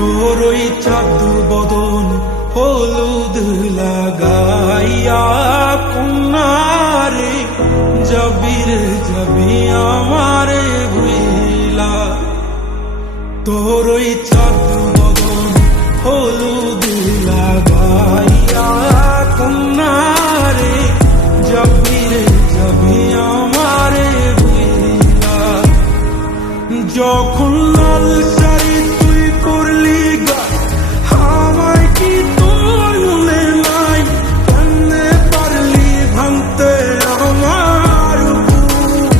তোর ওই চাঁদ বদন হলুদ লাগাইয়া কন্যারে যাবি রে যাবি আমারে ভুইলা। তোর ওই চাঁদ বদন হলুদ লাগাইয়া কন্যারে যাবি রে যাবি আমারে ভুইলা। যখন লাল শাড়ি তুই করলি গা আমায় কি তোর মনে নাই? কেমনে পারলি ভাঙতে আমার বুক?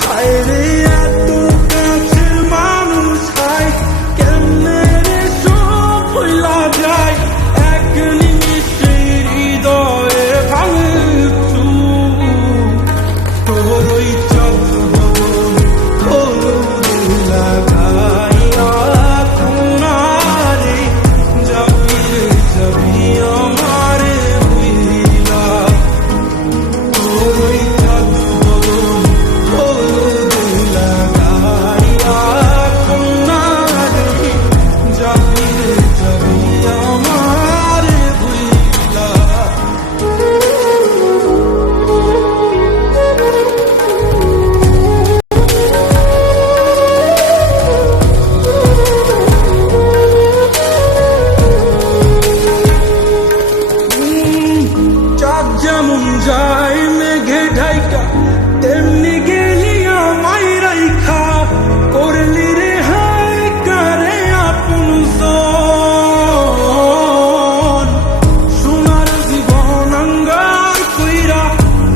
হায় রে এত কাছের মানুষ হায় কেমনে রে সব ভুলা যায়? এক নিমিষে হৃদয়ে ভাঙচু। তোর ওই চাঁদ বদন হলুদ লাগাইয়া কন্যারে যাবি রে যাবি আমারে ভুইলা। তোর ওই চাঁদ বদন হলুদ লাগাইয়া কন্যারে যাবি রে যাবি আমারে ভুইলা। চাঁদ যেমন যায় মেঘে ঢাইকা তেমনি গেলি আমায় রাইখা। করলি রে হায় কারে আপন জন। সোনার জীবন অঙ্গার কইরা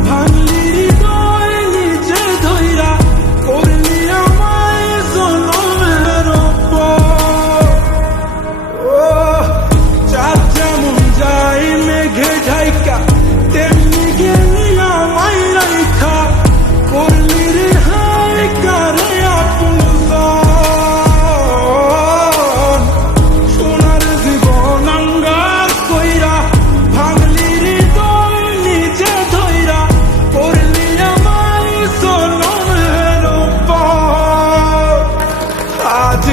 ভাঙলি হৃদয় নিচে ধইরা। করলি আমায় জনমের পর। ও চাঁদ যেমন যায় মেঘে ঢাইকা তেমনি গেলি আমায় রাইখা। করলি রে হায় কারে আপন জন। সোনার জীবন অঙ্গার কইরা ভাঙলি হৃদয় নিজে ধইরা। করলি আমায় জনমের পর। আজ